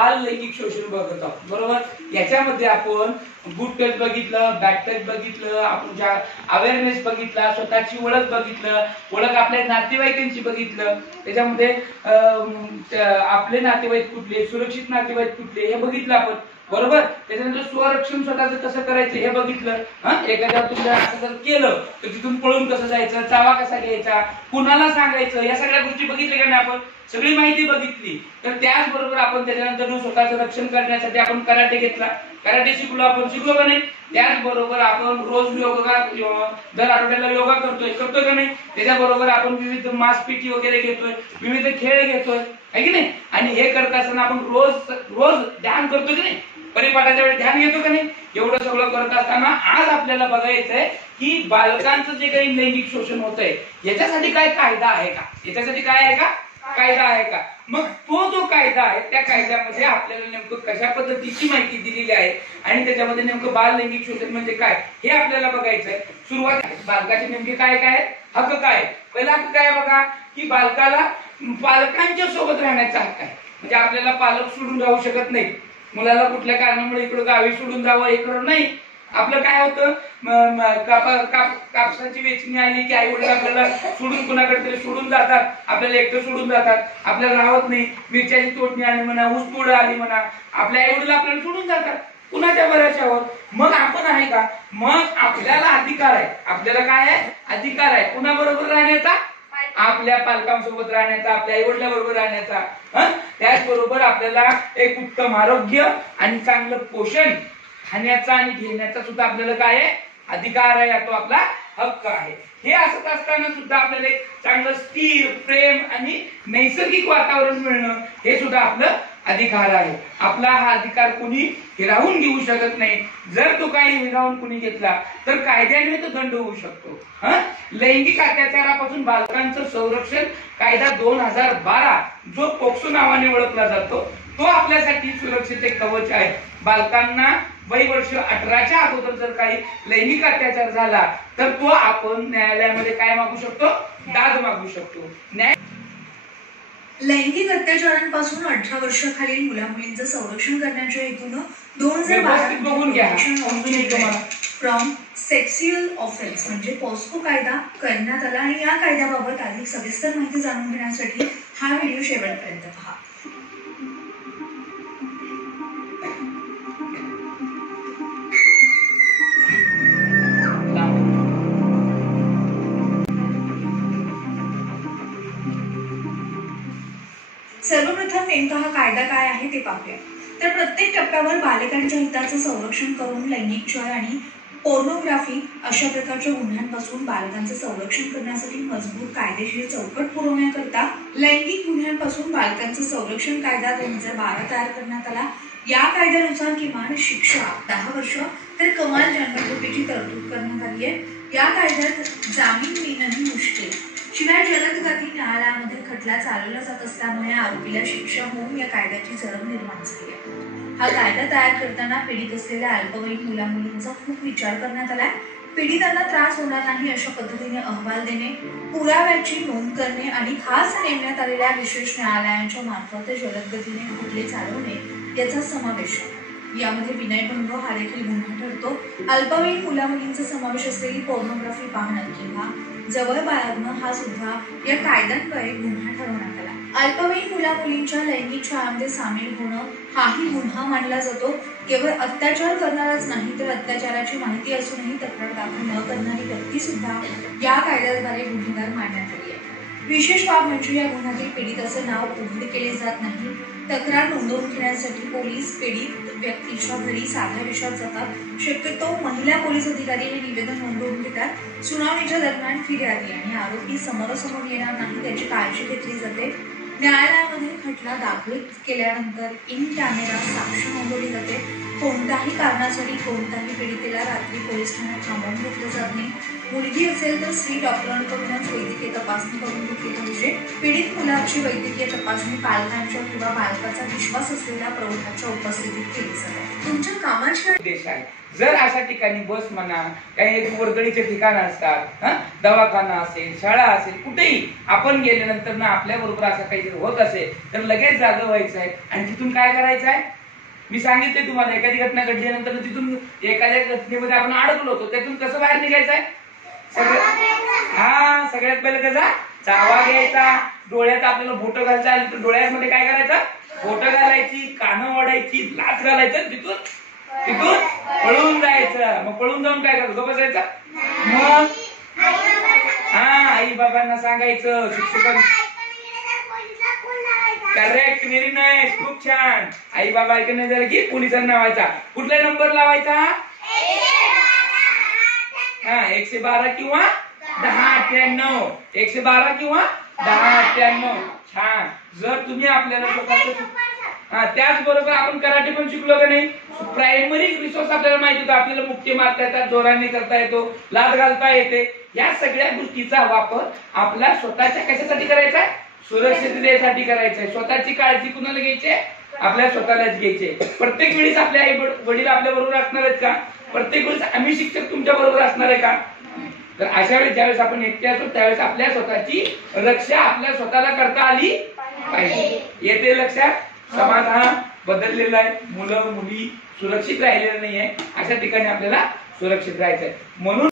बाल लैंगिक शोषण बघत आहोत, बरोबर. याच्यामध्ये आपण गुड टच बघितलं, बॅड टच बघितलं, आपण अवेअरनेस बघितला, स्वतःची ओळख बघितलं, ओळख आपल्या नातेवाईकांची बघितलं, त्याच्यामध्ये आपले नातेवाईक कुठले, सुरक्षित नातेवाईक कुठले हे बघितलं आपण, बरोबर. त्याच्यानंतर स्वरक्षण स्वतःचं कसं करायचं हे बघितलं. एखाद्या तुमच्या असं जर केलं तर तिथून पळून कसं जायचं, चावा कसा घ्यायचा, कुणाला सांगायचं, या सगळ्या गोष्टी बघितल्या का नाही आपण, सगळी माहिती बघितली. तर त्याचबरोबर आपण त्याच्यानंतर स्वतःचं रक्षण करण्यासाठी आपण कराटे घेतला, कराटे शिकलो, आपण शिकलो का नाही. त्याचबरोबर आपण रोज योगा, दर आठवड्याला योगा करतोय का नाही. त्याच्याबरोबर आपण विविध मासपीठी वगैरे घेतोय, विविध खेळ घेतोय, आहे की नाही. आणि हे करत असताना आपण रोज ध्यान करतोय की नाही, परिपाठाच्या वेळी ध्यान घेतो का नाही. एवढं सगळं करत असताना आज आपल्याला बघायचंय की बालकांचं जे काही लैंगिक शोषण होतंय याच्यासाठी काय कायदा आहे का, याच्यासाठी काय आहे का, कायदा आहे का. मग तो जो कायदा आहे त्या कायद्यामध्ये आपल्याला नेमकं कशा पद्धतीची माहिती दिलेली आहे आणि त्याच्यामध्ये नेमकं बाल लैंगिक शोषण म्हणजे काय हे आपल्याला बघायचंय. सुरुवात बालकाचे नेमके काय काय हक्क काय. पहिला हक्क काय बघा की बालकाला पालकांच्या सोबत राहण्याचा हक्क आहे. म्हणजे आपल्याला पालक सोडून राहू शकत नाही. मुलाला कुठल्या कारणामुळे इकडं गावी सोडून जावं इकडं नाही. आपलं काय होतं, कापसाची वेचणी आली की आई वडील आपल्याला सोडून कुणाकडे तरी सोडून जातात, आपल्याला एकटं सोडून जातात, आपल्याला राहत नाही. मिरच्याची तोडणी आली म्हणा, ऊस तोड आली म्हणा, आपल्या आई वडील आपल्याला सोडून जातात कुणाच्या भरोश्यावर. मग आपण आहे का, मग आपल्याला अधिकार आहे, आपल्याला काय आहे, अधिकार आहे कुणाबरोबर राहण्याचा, आपल्या पालकांसोबत राहण्याचा, आपल्या आई वडिलांबरोबर राहण्याचा. त्याचबरोबर आपल्याला एक उत्तम आरोग्य आणि चांगलं पोषण खाण्याचा आणि घेण्याचा सुद्धा आपल्याला काय आहे, अधिकार आहे, तो आपला हक्क आहे. हे असत असताना सुद्धा आपल्याला एक चांगलं स्थिर प्रेम आणि नैसर्गिक वातावरण मिळणं हे सुद्धा आपलं अधिकार आहे. आपला हा अधिकार कोणी हिरावून घेऊ शकत नाही. जर तो काही हिरावून कोणी घेतला तर कायद्याने तो दंड होऊ शकतो. लैंगिक अत्याचारापासून बालकांचं संरक्षण कायदा 2012 जो पोक्सो नावाने ओळखला जातो तो आपल्यासाठी सुरक्षित एक कवच आहे. बालकांना वय वर्ष 18च्या अगोदर जर काही लैंगिक अत्याचार झाला तर तो आपण न्यायालयामध्ये काय मागू शकतो, दाद मागू शकतो. लैंगिक अत्याचारांपासून 18 वर्षाखालील मुला-मुलींचं संरक्षण करण्याच्या हेतूनं 2012 फ्रॉम सेक्शुअल ऑफेन्स म्हणजे पॉस्को कायदा करण्यात आला. आणि या कायद्याबाबत अधिक सविस्तर माहिती जाणून घेण्यासाठी हा व्हिडिओ शेवटपर्यंत पहा. सर्वप्रथम नेमका हा कायदा काय आहे ते पाहूया. तर प्रत्येक टप्प्यावर बालकांच्या हिताचं संरक्षण करून लैंगिक छळ आणि पोर्नोग्राफी अशा प्रकारच्या गुन्ह्यांपासून बालकांचं संरक्षण करण्यासाठी मजबूत कायदेशीर चौकट पुरवण्याकरता लैंगिक गुन्ह्यांपासून बालकांचं संरक्षण कायदा 2012 तयार करण्यात आला. या कायद्यानुसार किमान शिक्षा 10 वर्ष तर कमाल जन्मठेपेची तरतूद करण्यात आली आहे. या कायद्यात जामीन मिळणंही मुश्किल, शिवाय जलदगती न्यायालयामध्ये खटला चालवला जात असल्यामुळे आरोपीला शिक्षा होऊन या कायद्याची जरब निर्माण झाली आहे. हा कायदा तयार करताना पीडित असलेल्या अल्पवयीन मुला-मुलींचा खूप विचार करण्यात आलाय. पीडितांना त्रास होणार नाही अशा पद्धतीने अहवाल देणे, पुराव्याची नोंद करणे आणि खास नेमण्यात आलेल्या विशेष न्यायालयांच्या मार्फत जलद गतीने खटले चालवणे याचा समावेश आहे. यामध्ये विनयभंग हा देखील गुन्हा ठरतो. अल्पवयीन मुला-मुलींचा समावेश असलेली पोर्नोग्राफी पाहणं किंवा जवळ बाळगणं हा सुद्धा या कायद्यान्वये गुन्हा ठरवण्यात आला. अल्पवयीन मुला-मुलींच्या लैंगिक छळामध्ये सामील होणं हाही गुन्हा मानला जातो. केवळ अत्याचार करणारच नाही तर अत्याचाराची माहिती असूनही तक्रार दाखल न करणारी व्यक्ती सुद्धा या कायद्याद्वारे गुन्हेगार मानण्यात आली आहे. विशेष बाब म्हणजे या गुन्ह्यातील पीडिताचे नाव उघड केले जात नाही. तक्रार नोंदवून घेण्यासाठी पोलीस पीडित व्यक्तीच्या घरी साध्या वेशात जातात. शक्यतो महिला पोलीस अधिकारी हे निवेदन नोंदवून घेतात. सुनावणीच्या दरम्यान फिर्यादी आणि आरोपी समोरासमोर येणार नाही त्याची काळजी घेतली जाते. न्यायालयामध्ये खटला दाखल केल्यानंतर इन कॅमेरा साक्ष नोंदवली जाते. कोणत्याही कारणासाठी कोणत्याही पीडितेला रात्री पोलीस ठाण्यात थांबवून घेतलं जात नाही. मुलगी असेल तर स्त्री डॉक्टरांकडूनच वैद्यकीय तपासणी करून घेतली पाहिजे. पीडित मुलाची वैद्यकीय तपासणी पालकांच्या किंवा बालकाचा विश्वास असलेल्या प्रौढाच्या उपस्थितीत केली जाते. तुमच्या कामाची देश आहे. जर अशा ठिकाणी बस म्हणा, काही वर्दळीचे ठिकाण असतात, दवाखाना असेल, शाळा असेल, कुठेही आपण गेल्यानंतर ना आपल्या बरोबर असं काहीतरी होत असेल तर लगेच जागा व्हायचं आहे आणि तिथून काय करायचं आहे. मी सांगितले तुम्हाला, एखादी घटना घडल्यानंतर तिथून एखाद्या घटनेमध्ये आपण अडकलो होतो, त्यातून कसं बाहेर निघायचं आहे. सगळ्यात पहिले त्याचा चावा घ्यायचा. डोळ्यात आपल्याला बोटं घालायचं आलं तर डोळ्यामध्ये काय करायचं, बोटं घालायची, कानं ओढायची, लाच घालायचं, तिथून पळून जायचं. मग पळून जाऊन काय करायचं, बसायचं. मग आई बाबांना सांगायचं, शिक्षकांना. करेक्ट, व्हेरी नाईस, खूप छान. आई बाबा ऐकून झालं की पोलिसांना लावायचा. कुठला नंबर लावायचा. 112 किंवा 1098. 112 किंवा 1098. छान. जर तुम्ही आपल्याला त्याचबरोबर आपण कराटे पण शिकलो का नाही. प्रायमरी रिसोर्स आपल्याला माहिती होतं. आपल्याला मुक्के मारता येतात, जोराने करता येतो, लात घालता येते. या सगळ्या गोष्टीचा वापर आपल्या स्वतःच्या कशासाठी करायचा आहे, सुरक्षिततेसाठी करायचा आहे. स्वतःची काळजी कुणाला घ्यायची, आपल्या स्वतःलाच घ्यायची. प्रत्येक वेळेस आपले आई वडील आपल्या बरोबर असणार आहेत का. प्रत्येक वेळेस आम्ही शिक्षक तुमच्या बरोबर असणार आहे का. तर अशा वेळेस ज्यावेळेस आपण एकटे असतो त्यावेळेस आपल्या स्वतःची रक्षा आपल्या स्वतःला करता आली पाहिजे. येते लक्षात. समाज हा बदललेला आहे. मुलं मुली सुरक्षित राहिलेलं नाहीये. अशा ठिकाणी आपल्याला सुरक्षित राहायचंय. म्हणून